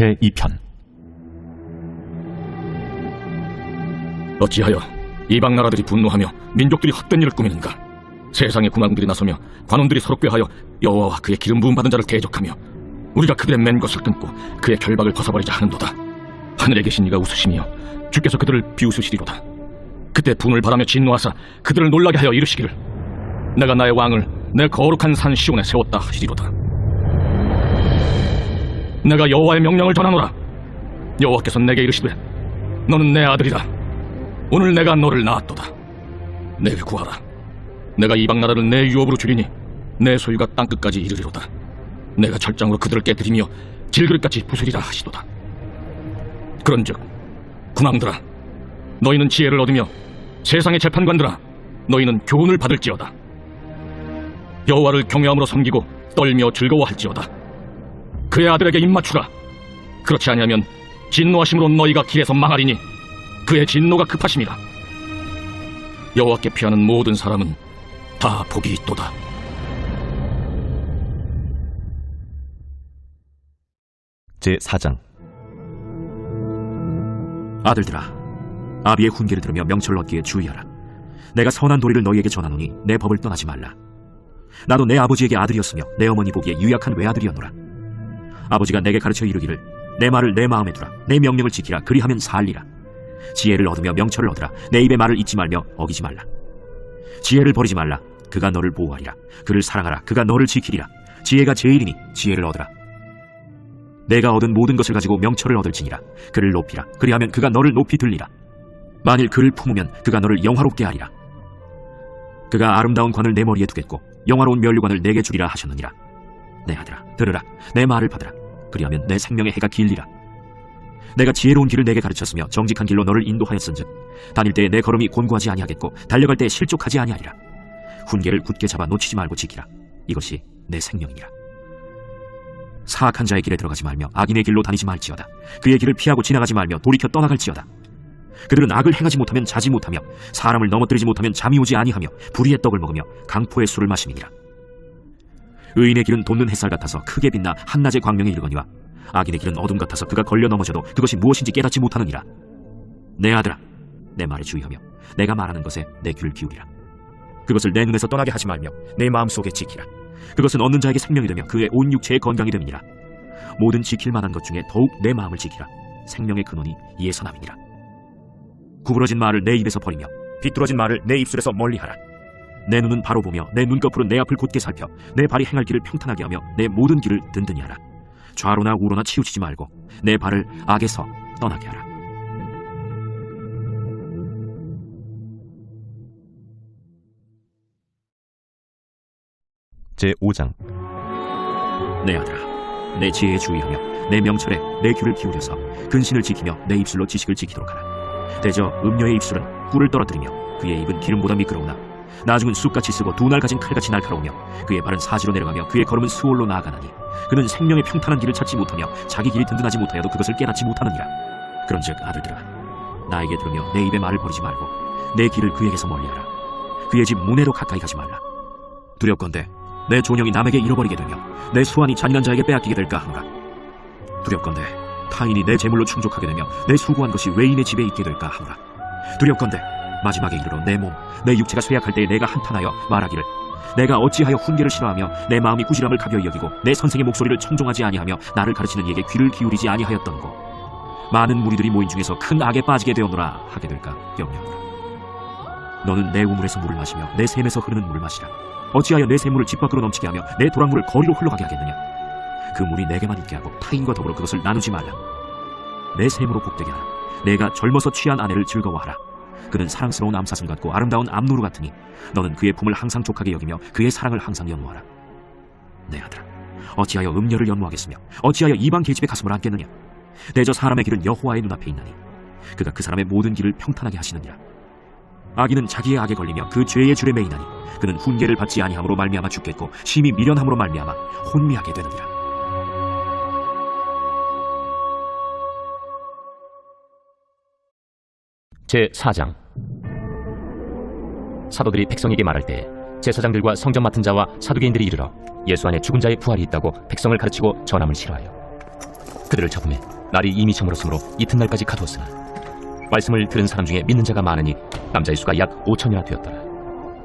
제2편. 어찌하여 이방 나라들이 분노하며 민족들이 헛된 일을 꾸미는가? 세상의 군왕들이 나서며 관원들이 서로 꾀하여 여호와와 그의 기름 부음 받은 자를 대적하며 우리가 그들의 맨 것을 끊고 그의 결박을 벗어버리자 하는도다. 하늘에 계신 이가 웃으시며 주께서 그들을 비웃으시리로다. 그때 분을 바라며 진노하사 그들을 놀라게 하여 이르시기를 내가 나의 왕을 내 거룩한 산 시온에 세웠다 하시리로다. 내가 여호와의 명령을 전하노라. 여호와께서 내게 이르시되 너는 내 아들이다. 오늘 내가 너를 낳았도다. 내게 구하라. 내가 이방 나라를 내 유업으로 주리니 내 소유가 땅끝까지 이르리로다. 내가 철장으로 그들을 깨뜨리며 질그릇같이 부수리라 하시도다. 그런즉 군왕들아, 너희는 지혜를 얻으며 세상의 재판관들아, 너희는 교훈을 받을지어다. 여호와를 경외함으로 섬기고 떨며 즐거워할지어다. 그의 아들에게 입맞추라. 그렇지 아니하면 진노하심으로 너희가 길에서 망하리니 그의 진노가 급하심이라. 여호와께 피하는 모든 사람은 다 복이 있도다. 제4장. 아들들아, 아비의 훈계를 들으며 명철을 얻기에 주의하라. 내가 선한 도리를 너희에게 전하노니 내 법을 떠나지 말라. 나도 내 아버지에게 아들이었으며 내 어머니 보기에 유약한 외아들이었노라. 아버지가 내게 가르쳐 이르기를 내 말을 내 마음에 두라. 내 명령을 지키라. 그리하면 살리라. 지혜를 얻으며 명철을 얻으라. 내 입의 말을 잊지 말며 어기지 말라. 지혜를 버리지 말라. 그가 너를 보호하리라. 그를 사랑하라. 그가 너를 지키리라. 지혜가 제일이니 지혜를 얻으라. 내가 얻은 모든 것을 가지고 명철을 얻을지니라. 그를 높이라. 그리하면 그가 너를 높이 들리라. 만일 그를 품으면 그가 너를 영화롭게 하리라. 그가 아름다운 관을 내 머리에 두겠고 영화로운 면류관을 내게 주리라 하셨느니라. 내 아들아, 들으라. 내 말을 받으라. 그리하면 내 생명의 해가 길리라. 내가 지혜로운 길을 내게 가르쳤으며 정직한 길로 너를 인도하였은즉 다닐 때에 내 걸음이 곤고하지 아니하겠고 달려갈 때에 실족하지 아니하리라. 훈계를 굳게 잡아 놓치지 말고 지키라. 이것이 내 생명이니라. 사악한 자의 길에 들어가지 말며 악인의 길로 다니지 말지어다. 그의 길을 피하고 지나가지 말며 돌이켜 떠나갈지어다. 그들은 악을 행하지 못하면 자지 못하며 사람을 넘어뜨리지 못하면 잠이 오지 아니하며 불의의 떡을 먹으며 강포의 술을 마심이니라. 의인의 길은 돋는 햇살 같아서 크게 빛나 한낮의 광명에 이르거니와 악인의 길은 어둠 같아서 그가 걸려 넘어져도 그것이 무엇인지 깨닫지 못하느니라. 내 아들아, 내 말에 주의하며 내가 말하는 것에 내 귀를 기울이라. 그것을 내 눈에서 떠나게 하지 말며 내 마음속에 지키라. 그것은 얻는 자에게 생명이 되며 그의 온 육체의 건강이 됨이니라. 모든 지킬 만한 것 중에 더욱 내 마음을 지키라. 생명의 근원이 이에서 남이니라. 구부러진 말을 내 입에서 버리며 비뚤어진 말을 내 입술에서 멀리하라. 내 눈은 바로 보며 내 눈꺼풀은 내 앞을 곧게 살펴 내 발이 행할 길을 평탄하게 하며 내 모든 길을 든든히 하라. 좌로나 우로나 치우치지 말고 내 발을 악에서 떠나게 하라. 제5장. 내 아들아, 내 지혜에 주의하며 내 명철에 내 귀를 기울여서 근신을 지키며 내 입술로 지식을 지키도록 하라. 대저 음녀의 입술은 꿀을 떨어뜨리며 그의 입은 기름보다 미끄러우나 나중은 쑥같이 쓰고 두 날 가진 칼같이 날카로우며 그의 발은 사지로 내려가며 그의 걸음은 수월로 나아가나니 그는 생명의 평탄한 길을 찾지 못하며 자기 길이 든든하지 못하여도 그것을 깨닫지 못하느니라. 그런즉 아들들아, 나에게 들으며 내 입의 말을 버리지 말고 내 길을 그에게서 멀리하라. 그의 집 문에도 가까이 가지 말라. 두렵건대 내 존영이 남에게 잃어버리게 되며 내 수완이 잔인한 자에게 빼앗기게 될까 하노라. 두렵건대 타인이 내 재물로 충족하게 되며 내 수고한 것이 외인의 집에 있게 될까 하노라. 두렵건대 마지막에 이르러 내 몸, 내 육체가 쇠약할 때에 내가 한탄하여 말하기를 내가 어찌하여 훈계를 싫어하며 내 마음이 꾸지람을 가벼이 여기고 내 선생의 목소리를 청종하지 아니하며 나를 가르치는 이에게 귀를 기울이지 아니하였던고. 많은 무리들이 모인 중에서 큰 악에 빠지게 되었노라 하게 될까 염려하노라. 너는 내 우물에서 물을 마시며 내 샘에서 흐르는 물을 마시라. 어찌하여 내 샘물을 집 밖으로 넘치게 하며 내 도랑물을 거리로 흘러가게 하겠느냐. 그 물이 내게만 있게 하고 타인과 더불어 그것을 나누지 말라. 내 샘으로 복되게 하라. 내가 젊어서 취한 아내를 즐거워하라. 그는 사랑스러운 암사슴 같고 아름다운 암노루 같으니 너는 그의 품을 항상 족하게 여기며 그의 사랑을 항상 연모하라. 내 아들아, 어찌하여 음녀를 연모하겠으며 어찌하여 이방 계집의 가슴을 안겠느냐. 대저 사람의 길은 여호와의 눈앞에 있나니 그가 그 사람의 모든 길을 평탄하게 하시느니라. 악인은 자기의 악에 걸리며 그 죄의 줄에 매이나니 그는 훈계를 받지 아니함으로 말미암아 죽겠고 심히 미련함으로 말미암아 혼미하게 되느니라. 제4장. 사도들이 백성에게 말할 때 제사장들과 성전 맡은 자와 사두개인들이 이르러 예수 안에 죽은 자의 부활이 있다고 백성을 가르치고 전함을 싫어하여 그들을 잡음에 날이 이미 저물었으므로 이튿날까지 가두었으나 말씀을 들은 사람 중에 믿는 자가 많으니 남자의 수가 약 5천이나 되었더라.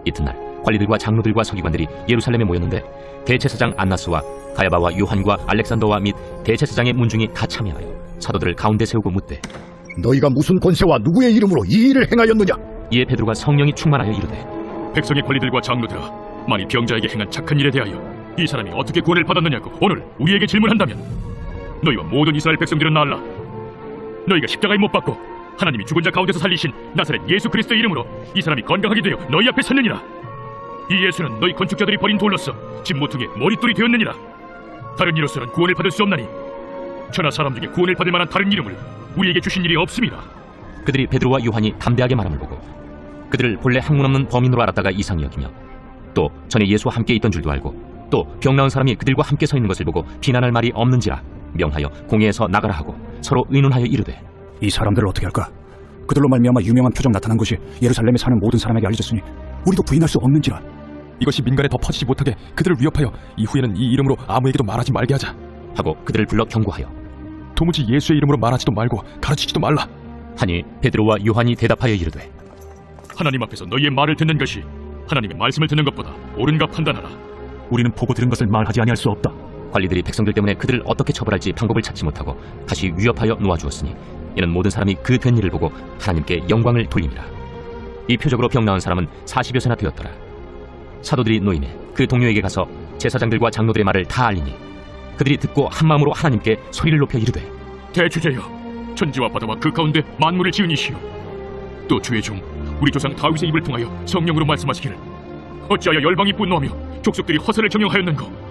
이튿날 관리들과 장로들과 서기관들이 예루살렘에 모였는데 대제사장 안나스와 가야바와 요한과 알렉산더와 및 대제사장의 문중이 다 참여하여 사도들을 가운데 세우고 묻되 너희가 무슨 권세와 누구의 이름으로 이 일을 행하였느냐? 이에 베드로가 성령이 충만하여 이르되 백성의 관리들과 장로들아, 만일 병자에게 행한 착한 일에 대하여 이 사람이 어떻게 구원을 받았느냐고 오늘 우리에게 질문한다면 너희와 모든 이스라엘 백성들은 알라. 너희가 십자가에 못 박고 하나님이 죽은 자 가운데서 살리신 나사렛 예수 그리스도의 이름으로 이 사람이 건강하게 되어 너희 앞에 섰느니라. 이 예수는 너희 건축자들이 버린 돌로서 집 모퉁이의 머릿돌이 되었느니라. 다른 이로서는 구원을 받을 수 없나니 천하 사람 중에 구원을 받을 만한 다른 이름을 우리에게 주신 일이 없음이라. 그들이 베드로와 요한이 담대하게 말함을 보고 그들을 본래 학문 없는 범인으로 알았다가 이상히 여기며 또 전에 예수와 함께 있던 줄도 알고 또 병 나은 사람이 그들과 함께 서 있는 것을 보고 비난할 말이 없는지라 명하여 공회에서 나가라 하고 서로 의논하여 이르되 이 사람들을 어떻게 할까? 그들로 말미암아 유명한 표적 나타난 것이 예루살렘에 사는 모든 사람에게 알려졌으니 우리도 부인할 수 없는지라. 이것이 민간에 더 퍼지지 못하게 그들을 위협하여 이후에는 이 이름으로 아무에게도 말하지 말게 하자. 하고 그들을 불러 경고하여 도무지 예수의 이름으로 말하지도 말고 가르치지도 말라. 하니 베드로와 요한이 대답하여 이르되 하나님 앞에서 너희의 말을 듣는 것이 하나님의 말씀을 듣는 것보다 옳은가 판단하라. 우리는 보고 들은 것을 말하지 아니할 수 없다. 관리들이 백성들 때문에 그들을 어떻게 처벌할지 방법을 찾지 못하고 다시 위협하여 놓아주었으니 이는 모든 사람이 그 된 일을 보고 하나님께 영광을 돌림이라. 이 표적으로 병 나은 사람은 40여세나 되었더라. 사도들이 노임에 그 동료에게 가서 제사장들과 장로들의 말을 다 알리니 그들이 듣고 한마음으로 하나님께 소리를 높여 이르되 대주제여, 천지와 바다와 그 가운데 만물을 지은 이시여, 또 주의 종 우리 조상 다윗의 입을 통하여 성령으로 말씀하시기를 어찌하여 열방이 분노하며 족속들이 허세를 정령하였는고.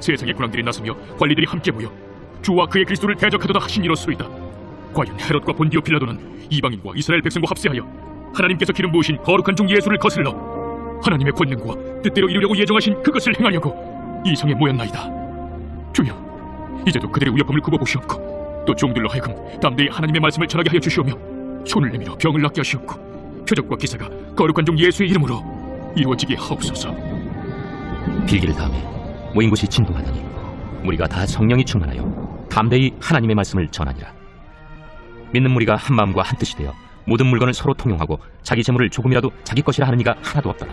세상의 군왕들이 나서며 관리들이 함께 모여 주와 그의 그리스도를 대적하도다 하신 이로소이다. 과연 헤롯과 본디오 빌라도는 이방인과 이스라엘 백성과 합세하여 하나님께서 기름 부으신 거룩한 종 예수를 거슬러 하나님의 권능과 뜻대로 이루려고 예정하신 그것을 행하려고 이 성에 모였나이다. 주여, 이제도 그들의 위협함을 굽어보시옵고 또 종들로 하여금 담대히 하나님의 말씀을 전하게 하여 주시오며 손을 내밀어 병을 낫게 하시옵고 표적과 기사가 거룩한 종 예수의 이름으로 이루어지게 하옵소서. 빌기를 다음에 모인 곳이 진동하더니 무리가 다 성령이 충만하여 담대히 하나님의 말씀을 전하니라. 믿는 무리가 한 마음과 한 뜻이 되어 모든 물건을 서로 통용하고 자기 재물을 조금이라도 자기 것이라 하는 이가 하나도 없더라.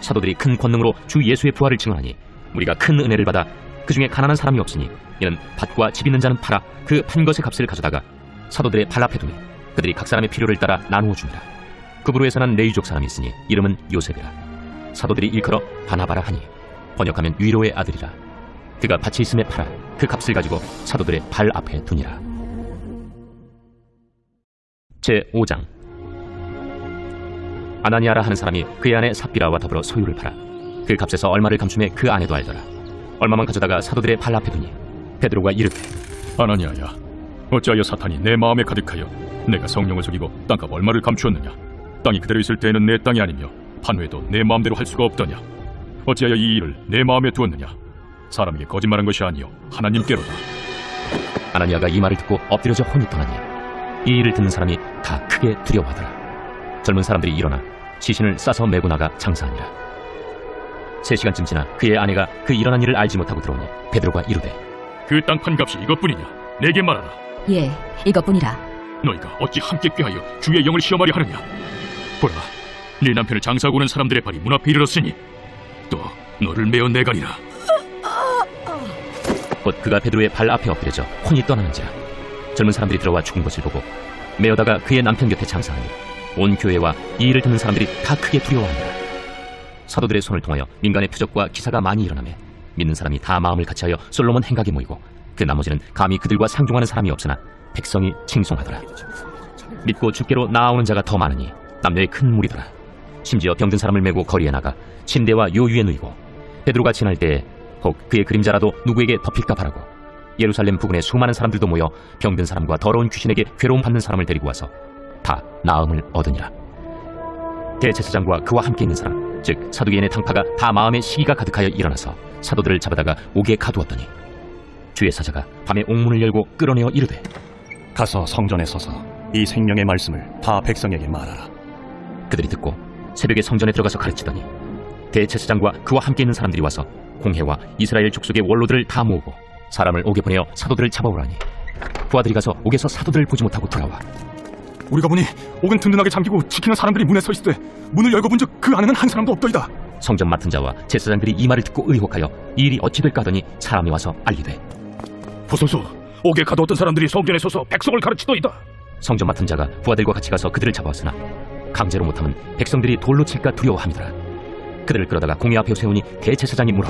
사도들이 큰 권능으로 주 예수의 부활을 증언하니 우리가 큰 은혜를 받아 그 중에 가난한 사람이 없으니 이는 밭과 집 있는 자는 팔아 그 판 것의 값을 가져다가 사도들의 발 앞에 두니 그들이 각 사람의 필요를 따라 나누어 줍니다. 그브로에서 난 레위족 사람이 있으니 이름은 요셉이라. 사도들이 일컬어 바나바라 하니 번역하면 위로의 아들이라. 그가 밭이 있음에 팔아 그 값을 가지고 사도들의 발 앞에 두니라. 제5장. 아나니아라 하는 사람이 그의 아내 삽비라와 더불어 소유를 팔아 그 값에서 얼마를 감춤해 그 아내도 알더라. 얼마만 가져다가 사도들의 발 앞에 두니 베드로가 이르되 아나니아야, 어찌하여 사탄이 내 마음에 가득하여 내가 성령을 속이고 땅값 얼마를 감추었느냐? 땅이 그대로 있을 때에는 내 땅이 아니며 판회도 내 마음대로 할 수가 없더냐? 어찌하여 이 일을 내 마음에 두었느냐? 사람에게 거짓말한 것이 아니요 하나님께로다. 아나니아가 이 말을 듣고 엎드려져 혼이 떠나니 이 일을 듣는 사람이 다 크게 두려워하더라. 젊은 사람들이 일어나 시신을 싸서 메고 나가 장사하니라. 3시간쯤 지나 그의 아내가 그 일어난 일을 알지 못하고 들어오니 베드로가 이르되 그 땅 판값이 이것뿐이냐? 내게 말하라. 예, 이것뿐이라. 너희가 어찌 함께 꾀하여 주의 영을 시험하려 하느냐? 보라, 네 남편을 장사하고 오는 사람들의 발이 문 앞에 이르렀으니 또 너를 메어 내가리라. 곧 그가 베드로의 발 앞에 엎드려져 혼이 떠나는지라. 젊은 사람들이 들어와 죽은 것을 보고 메어다가 그의 남편 곁에 장사하니 온 교회와 이 일을 듣는 사람들이 다 크게 두려워하니라. 사도들의 손을 통하여 민간의 표적과 기사가 많이 일어나며 믿는 사람이 다 마음을 같이하여 솔로몬 행각에 모이고 그 나머지는 감히 그들과 상종하는 사람이 없으나 백성이 칭송하더라. 믿고 주께로 나아오는 자가 더 많으니 남녀의 큰 무리더라. 심지어 병든 사람을 메고 거리에 나가 침대와 요유에 누이고 베드로가 지날 때에 혹 그의 그림자라도 누구에게 덮일까 바라고 예루살렘 부근에 수많은 사람들도 모여 병든 사람과 더러운 귀신에게 괴로움 받는 사람을 데리고 와서 다 나음을 얻으니라. 대제사장과 그와 함께 있는 사람 즉 사두개인의 당파가 다 마음에 시기가 가득하여 일어나서 사도들을 잡아다가 옥에 가두었더니 주의 사자가 밤에 옥문을 열고 끌어내어 이르되 가서 성전에 서서 이 생명의 말씀을 다 백성에게 말하라. 그들이 듣고 새벽에 성전에 들어가서 가르치더니 대제사장과 그와 함께 있는 사람들이 와서 공회와 이스라엘 족속의 원로들을 다 모으고 사람을 옥에 보내어 사도들을 잡아오라니 부하들이 가서 옥에서 사도들을 보지 못하고 돌아와 우리가 보니 옥은 든든하게 잠기고 지키는 사람들이 문에 서 있으되 문을 열고 본즉 그 안에는 한 사람도 없더이다. 성전 맡은 자와 제사장들이 이 말을 듣고 의혹하여 이 일이 어찌 될까 하더니 사람이 와서 알리되 보소서, 옥에 가두었던 사람들이 성전에 서서 백성을 가르치더이다. 성전 맡은 자가 부하들과 같이 가서 그들을 잡아왔으나 강제로 못하면 백성들이 돌로 칠까 두려워함이더라. 그들을 끌어다가 공회 앞에 세우니 대제사장이 물어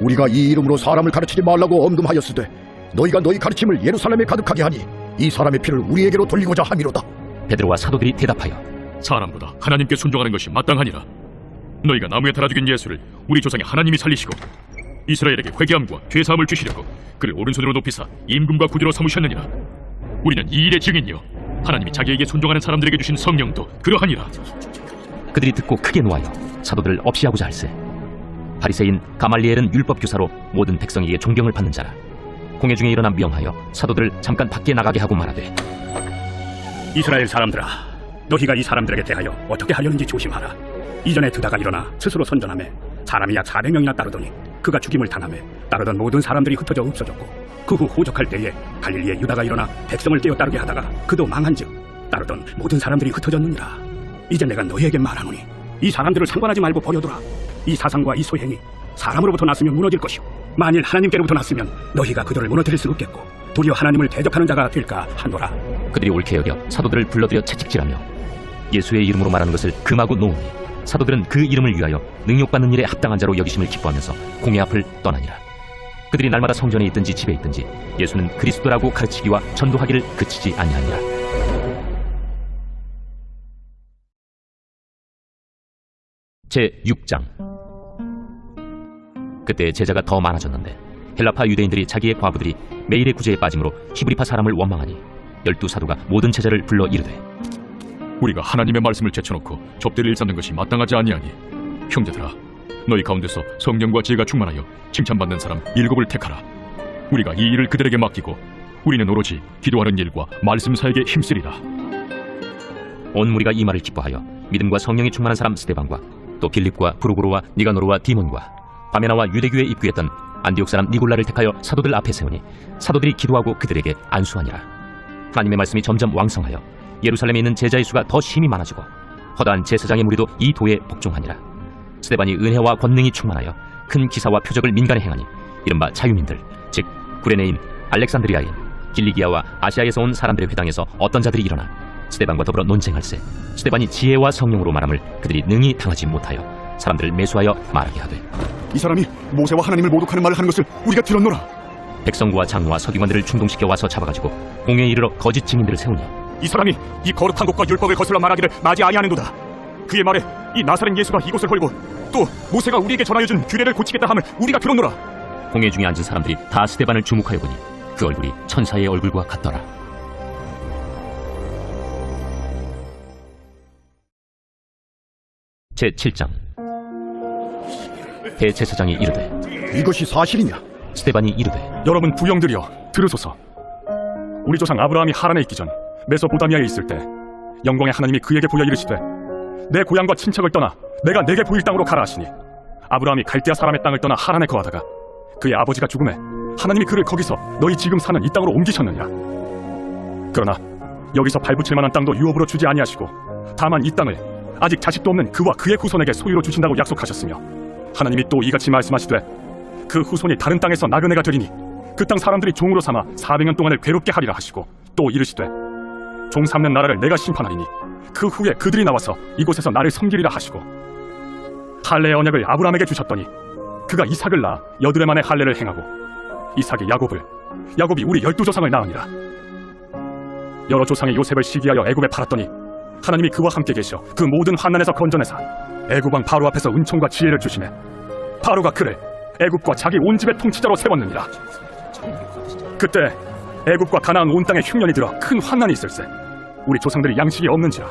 우리가 이 이름으로 사람을 가르치지 말라고 엄금하였으되 너희가 너희 가르침을 예루살렘에 가득하게 하니 이 사람의 피를 우리에게로 돌리고자 함이로다. 베드로와 사도들이 대답하여 사람보다 하나님께 순종하는 것이 마땅하니라. 너희가 나무에 달아 죽인 예수를 우리 조상의 하나님이 살리시고 이스라엘에게 회개함과 죄사함을 주시려고 그를 오른손으로 높이사 임금과 구주로 삼으셨느니라. 우리는 이 일의 증인이요 하나님이 자기에게 순종하는 사람들에게 주신 성령도 그러하니라. 그들이 듣고 크게 노하여 사도들을 없이 하고자 할세 바리새인 가말리엘은 율법교사로 모든 백성에게 존경을 받는 자라. 공회 중에 일어나 명하여 사도들을 잠깐 밖에 나가게 하고 말하되 이스라엘 사람들아, 너희가 이 사람들에게 대하여 어떻게 하려는지 조심하라. 이전에 드다가 일어나 스스로 선전하며 사람이 약 400명이나 따르더니 그가 죽임을 당하며 따르던 모든 사람들이 흩어져 없어졌고 그 후 호적할 때에 갈릴리에 유다가 일어나 백성을 깨어 따르게 하다가 그도 망한즉 따르던 모든 사람들이 흩어졌느니라. 이제 내가 너희에게 말하노니 이 사람들을 상관하지 말고 버려두라. 이 사상과 이 소행이 사람으로부터 났으면 무너질 것이요 만일 하나님께로부터 났으면 너희가 그들을 무너뜨릴 수 없겠고 도리어 하나님을 대적하는 자가 될까 하노라. 그들이 옳게 여겨 사도들을 불러들여 채찍질하며 예수의 이름으로 말하는 것을 금하고 놓으니 사도들은 그 이름을 위하여 능욕받는 일에 합당한 자로 여기심을 기뻐하면서 공회 앞을 떠나니라. 그들이 날마다 성전에 있든지 집에 있든지 예수는 그리스도라고 가르치기와 전도하기를 그치지 아니하니라. 제6장. 그때 제자가 더 많아졌는데 헬라파 유대인들이 자기의 과부들이 매일의 구제에 빠짐으로 히브리파 사람을 원망하니 12사도가 모든 제자를 불러 이르되 우리가 하나님의 말씀을 제쳐놓고 접대를 일삼는 것이 마땅하지 아니하니 형제들아 너희 가운데서 성령과 지혜가 충만하여 칭찬받는 사람 7을 택하라. 우리가 이 일을 그들에게 맡기고 우리는 오로지 기도하는 일과 말씀 사역에 힘쓰리라. 온 무리가 이 말을 기뻐하여 믿음과 성령이 충만한 사람 스데반과 또 빌립과 브루고로와 니가노르와 디몬과 바메나와 유대교에 입구했던 안디옥 사람 니골라를 택하여 사도들 앞에 세우니 사도들이 기도하고 그들에게 안수하니라. 하나님의 말씀이 점점 왕성하여 예루살렘에 있는 제자의 수가 더 심히 많아지고 허다한 제사장의 무리도 이 도에 복종하니라. 스데반이 은혜와 권능이 충만하여 큰 기사와 표적을 민간에 행하니 이른바 자유민들 즉 구레네인, 알렉산드리아인, 길리기아와 아시아에서 온 사람들의 회당에서 어떤 자들이 일어나 스데반과 더불어 논쟁할세 스데반이 지혜와 성령으로 말함을 그들이 능히 당하지 못하여 사람들을 매수하여 말하게 하되 이 사람이 모세와 하나님을 모독하는 말을 하는 것을 우리가 들었노라. 백성부와 장로와 서기관들을 충동시켜 와서 잡아가지고 공회에 이르러 거짓 증인들을 세우니 이 사람이 이 거룩한 곳과 율법을 거슬러 말하기를 마지 아니하는도다. 그의 말에 이 나사렛 예수가 이곳을 헐고 또 모세가 우리에게 전하여준 규례를 고치겠다 함을 우리가 들었노라. 공회 중에 앉은 사람들이 다 스데반을 주목하여 보니 그 얼굴이 천사의 얼굴과 같더라. 제7장. 대제사장이 이르되 이것이 사실이냐? 스데반이 이르되 여러분 부영들이여 들으소서. 우리 조상 아브라함이 하란에 있기 전 메소포다미아에 있을 때 영광의 하나님이 그에게 보여 이르시되 내 고향과 친척을 떠나 내가 내게 보일 땅으로 가라 하시니 아브라함이 갈대아 사람의 땅을 떠나 하란에 거하다가 그의 아버지가 죽음에 하나님이 그를 거기서 너희 지금 사는 이 땅으로 옮기셨느니라. 그러나 여기서 발붙일 만한 땅도 유업으로 주지 아니하시고 다만 이 땅을 아직 자식도 없는 그와 그의 후손에게 소유로 주신다고 약속하셨으며 하나님이 또 이같이 말씀하시되 그 후손이 다른 땅에서 나그네가 되리니 그 땅 사람들이 종으로 삼아 400년 동안을 괴롭게 하리라 하시고 또 이르시되 종 삼는 나라를 내가 심판하리니 그 후에 그들이 나와서 이곳에서 나를 섬기리라 하시고 할례의 언약을 아브라함에게 주셨더니 그가 이삭을 낳아 여드레 만에 할례를 행하고 이삭이 야곱이 우리 12조상을 낳으니라. 여러 조상이 요셉을 시기하여 애굽에 팔았더니 하나님이 그와 함께 계셔 그 모든 환난에서 건져내사 애굽 왕 바로 앞에서 은총과 지혜를 주시매 바로가 그를 애굽과 자기 온 집의 통치자로 세웠느니라. 그때 애굽과 가나안 온 땅에 흉년이 들어 큰 환난이 있을세 우리 조상들이 양식이 없는지라.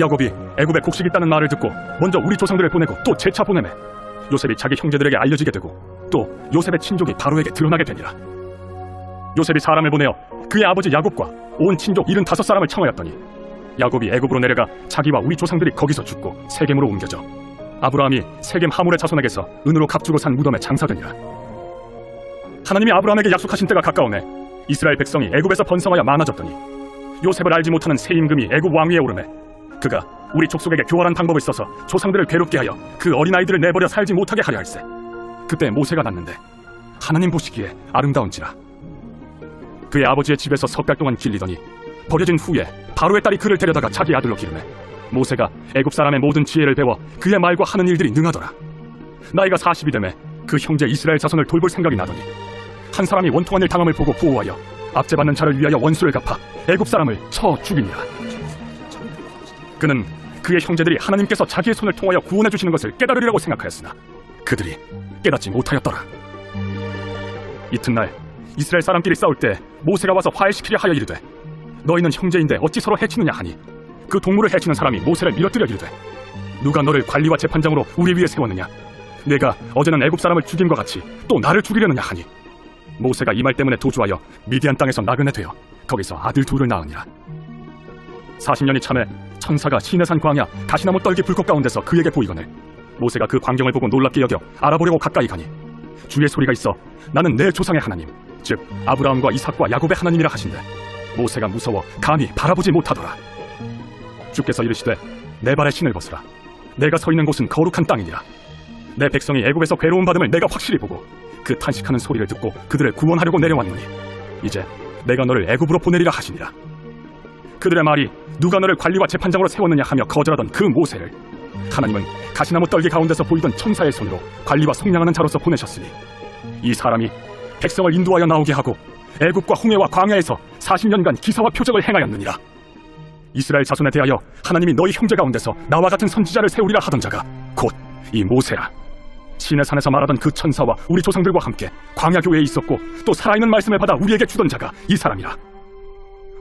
야곱이 애굽에 곡식이 있다는 말을 듣고 먼저 우리 조상들을 보내고 또 재차 보내매 요셉이 자기 형제들에게 알려지게 되고 또 요셉의 친족이 바로에게 드러나게 되니라. 요셉이 사람을 보내어 그의 아버지 야곱과 온 친족 75사람을 청하였더니 야곱이 애굽으로 내려가 자기와 우리 조상들이 거기서 죽고 세겜으로 옮겨져 아브라함이 세겜 하물의 자손에게서 은으로 값주고 산 무덤에 장사되니라. 하나님이 아브라함에게 약속하신 때가 가까우네. 이스라엘 백성이 애굽에서 번성하여 많아졌더니 요셉을 알지 못하는 새 임금이 애굽 왕위에 오르매 그가 우리 족속에게 교활한 방법을 써서 조상들을 괴롭게 하여 그 어린아이들을 내버려 살지 못하게 하려 할세. 그때 모세가 났는데 하나님 보시기에 아름다운지라. 그의 아버지의 집에서 석 달 동안 길리더니 버려진 후에 바로의 딸이 그를 데려다가 자기 아들로 기르매 모세가 애굽 사람의 모든 지혜를 배워 그의 말과 하는 일들이 능하더라. 나이가 40이 되매 그 형제 이스라엘 자손을 돌볼 생각이 나더니 한 사람이 원통한 일 당함을 보고 보호하여 압제받는 자를 위하여 원수를 갚아 애굽 사람을 쳐 죽이니라. 그는 그의 형제들이 하나님께서 자기의 손을 통하여 구원해 주시는 것을 깨달으리라고 생각하였으나 그들이 깨닫지 못하였더라. 이튿날 이스라엘 사람끼리 싸울 때 모세가 와서 화해시키려 하여 이르되 너희는 형제인데 어찌 서로 해치느냐 하니 그 동물을 해치는 사람이 모세를 밀어뜨려 이르되 누가 너를 관리와 재판장으로 우리 위에 세웠느냐? 내가 어제는 애굽 사람을 죽임과 같이 또 나를 죽이려느냐 하니 모세가 이 말 때문에 도주하여 미디안 땅에서 나그네 되어 거기서 아들 둘을 낳으니라. 40년이 참에 천사가 시내산 광야 가시나무 떨기 불꽃 가운데서 그에게 보이거늘 모세가 그 광경을 보고 놀랍게 여겨 알아보려고 가까이 가니 주의 소리가 있어 나는 내 조상의 하나님 즉 아브라함과 이삭과 야곱의 하나님이라 하신대 모세가 무서워 감히 바라보지 못하더라. 주께서 이르시되 내 발의 신을 벗으라. 내가 서 있는 곳은 거룩한 땅이니라. 내 백성이 애굽에서 괴로움 받음을 내가 확실히 보고 그 탄식하는 소리를 듣고 그들을 구원하려고 내려왔노니 이제 내가 너를 애굽으로 보내리라 하시니라. 그들의 말이 누가 너를 관리와 재판장으로 세웠느냐 하며 거절하던 그 모세를 하나님은 가시나무 떨기 가운데서 보이던 천사의 손으로 관리와 속량하는 자로서 보내셨으니 이 사람이 백성을 인도하여 나오게 하고 애굽과 홍해와 광야에서 40년간 기사와 표적을 행하였느니라. 이스라엘 자손에 대하여 하나님이 너희 형제 가운데서 나와 같은 선지자를 세우리라 하던 자가 곧 이 모세라. 시내산에서 말하던 그 천사와 우리 조상들과 함께 광야교회에 있었고 또 살아있는 말씀을 받아 우리에게 주던 자가 이 사람이라.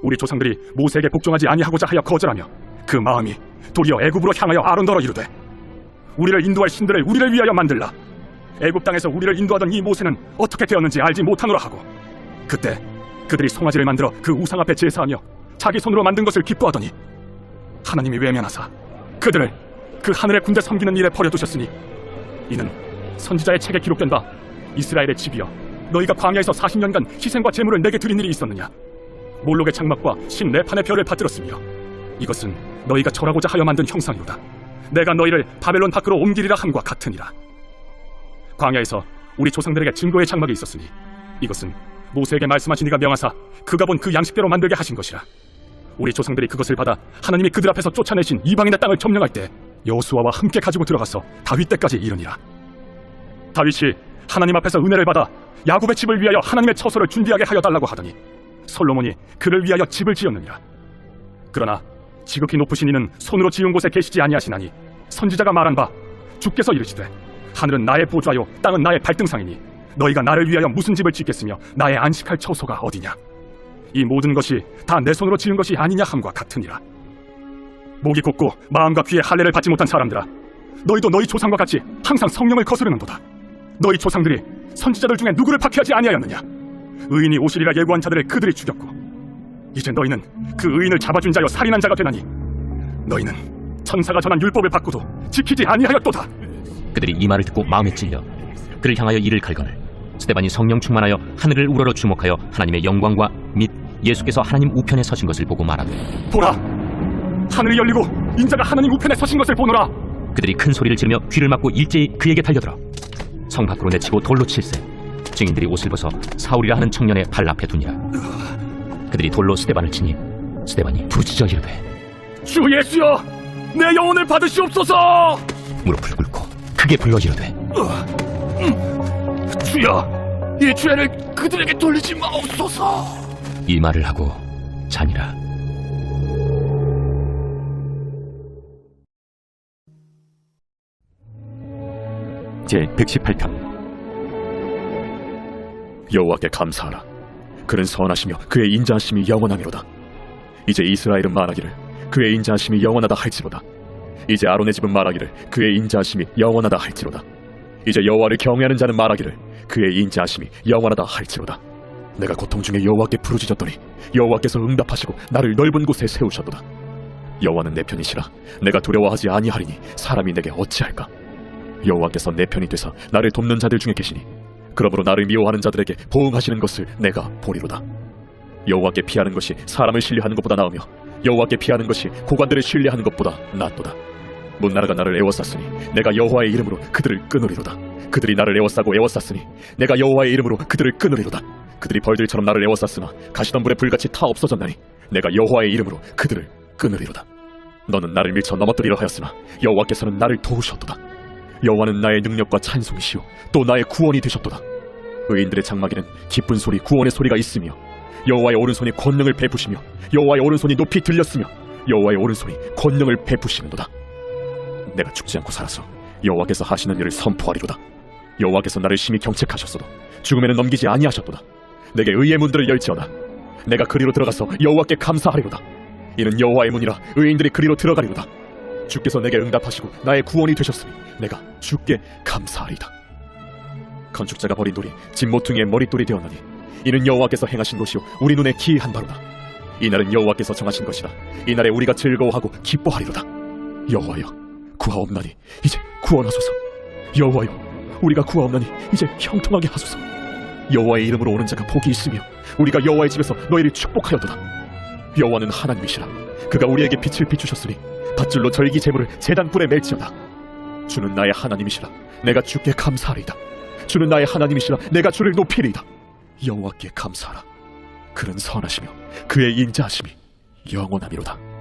우리 조상들이 모세에게 복종하지 아니하고자 하여 거절하며 그 마음이 도리어 애굽으로 향하여 아론더러 이르되 우리를 인도할 신들을 우리를 위하여 만들라. 애굽 땅에서 우리를 인도하던 이 모세는 어떻게 되었는지 알지 못하노라 하고 그때 그들이 송아지를 만들어 그 우상 앞에 제사하며 자기 손으로 만든 것을 기뻐하더니 하나님이 외면하사 그들을 그 하늘의 군대 섬기는 일에 버려두셨으니 이는 선지자의 책에 기록된 바 이스라엘의 집이여 너희가 광야에서 40년간 희생과 제물을 내게 드린 일이 있었느냐? 몰록의 장막과 신 네판의 별을 받들었으며 이것은 너희가 절하고자 하여 만든 형상이로다. 내가 너희를 바벨론 밖으로 옮기리라 함과 같으니라. 광야에서 우리 조상들에게 증거의 장막이 있었으니 이것은 모세에게 말씀하신 이가 명하사 그가 본 그 양식대로 만들게 하신 것이라. 우리 조상들이 그것을 받아 하나님이 그들 앞에서 쫓아내신 이방인의 땅을 점령할 때 여호수아와 함께 가지고 들어가서 다윗 때까지 이르니라. 다윗이 하나님 앞에서 은혜를 받아 야곱의 집을 위하여 하나님의 처소를 준비하게 하여 달라고 하더니 솔로몬이 그를 위하여 집을 지었느니라. 그러나 지극히 높으신 이는 손으로 지은 곳에 계시지 아니하시나니 선지자가 말한 바 주께서 이르시되 하늘은 나의 보좌요 땅은 나의 발등상이니 너희가 나를 위하여 무슨 집을 짓겠으며 나의 안식할 처소가 어디냐? 이 모든 것이 다 내 손으로 지은 것이 아니냐 함과 같으니라. 목이 곧고 마음과 귀에 할례를 받지 못한 사람들아, 너희도 너희 조상과 같이 항상 성령을 거스르는도다. 너희 조상들이 선지자들 중에 누구를 박해하지 아니하였느냐? 의인이 오시리라 예고한 자들을 그들이 죽였고 이제 너희는 그 의인을 잡아준 자여 살인한 자가 되나니 너희는 천사가 전한 율법을 받고도 지키지 아니하였도다. 그들이 이 말을 듣고 마음에 찔려 그를 향하여 이를 갈거늘 스데반이 성령 충만하여 하늘을 우러러 주목하여 하나님의 영광과 및 예수께서 하나님 우편에 서신 것을 보고 말하되 보라, 하늘이 열리고 인자가 하나님 우편에 서신 것을 보노라. 그들이 큰 소리를 지르며 귀를 막고 일제히 그에게 달려들어 성 밖으로 내치고 돌로 칠세. 증인들이 옷을 벗어 사울이라 하는 청년의 발 앞에 두니라. 그들이 돌로 스데반을 치니 스데반이 부르짖어 이르되 주 예수여, 내 영혼을 받으시옵소서. 무릎을 꿇고 크게 불러 이르되 주여, 이 죄를 그들에게 돌리지 마옵소서. 이 말을 하고 자니라. 제 118편. 여호와께 감사하라. 그는 선하시며 그의 인자하심이 영원하미로다. 이제 이스라엘은 말하기를 그의 인자하심이 영원하다 할지로다. 이제 아론의 집은 말하기를 그의 인자하심이 영원하다 할지로다. 이제 여호와를 경외하는 자는 말하기를 그의 인자하심이 영원하다 할지로다. 내가 고통 중에 여호와께 부르짖었더니 여호와께서 응답하시고 나를 넓은 곳에 세우셨도다. 여호와는 내 편이시라. 내가 두려워하지 아니하리니 사람이 내게 어찌할까? 여호와께서 내 편이 되사 나를 돕는 자들 중에 계시니 그러므로 나를 미워하는 자들에게 보응하시는 것을 내가 보리로다. 여호와께 피하는 것이 사람을 신뢰하는 것보다 나으며 여호와께 피하는 것이 고관들을 신뢰하는 것보다 낫도다. 문나라가 나를 애워쌌으니 내가 여호와의 이름으로 그들을 끊으리로다. 그들이 나를 애워싸고 애워쌌으니 내가 여호와의 이름으로 그들을 끊으리로다. 그들이 벌들처럼 나를 애워쌌으나 가시덤불에 불같이 타 없어졌나니 내가 여호와의 이름으로 그들을 끊으리로다. 너는 나를 밀쳐 넘어뜨리려 하였으나 여호와께서는 나를 도우셨도다. 여호와는 나의 능력과 찬송이시요 또 나의 구원이 되셨도다. 의인들의 장막에는 기쁜 소리 구원의 소리가 있으며 여호와의 오른손이 권능을 베푸시며 여호와의 오른손이 높이 들렸으며 여호와의 오른손이 권능을 베푸시는도다. 내가 죽지 않고 살아서 여호와께서 하시는 일을 선포하리로다. 여호와께서 나를 심히 경책하셨어도 죽음에는 넘기지 아니하셨도다. 내게 의의 문들을 열지어다. 내가 그리로 들어가서 여호와께 감사하리로다. 이는 여호와의 문이라 의인들이 그리로 들어가리로다. 주께서 내게 응답하시고 나의 구원이 되셨으니 내가 주께 감사하리이다. 건축자가 버린 돌이 집 모퉁이의 머릿돌이 되었나니 이는 여호와께서 행하신 것이요 우리 눈에 기이한 바로다. 이날은 여호와께서 정하신 것이라. 이날에 우리가 즐거워하고 기뻐하리로다. 여호와여 구하옵나니 이제 구원하소서. 여호와여 우리가 구하옵나니 이제 형통하게 하소서. 여호와의 이름으로 오는 자가 복이 있으며 우리가 여호와의 집에서 너희를 축복하였도다. 여호와는 하나님이시라. 그가 우리에게 빛을 비추셨으니 밧줄로 절기 제물을 제단불에 멜지어다. 주는 나의 하나님이시라. 내가 주께 감사하리이다. 주는 나의 하나님이시라. 내가 주를 높이리이다. 여호와께 감사하라. 그는 선하시며 그의 인자하심이 영원하미로다.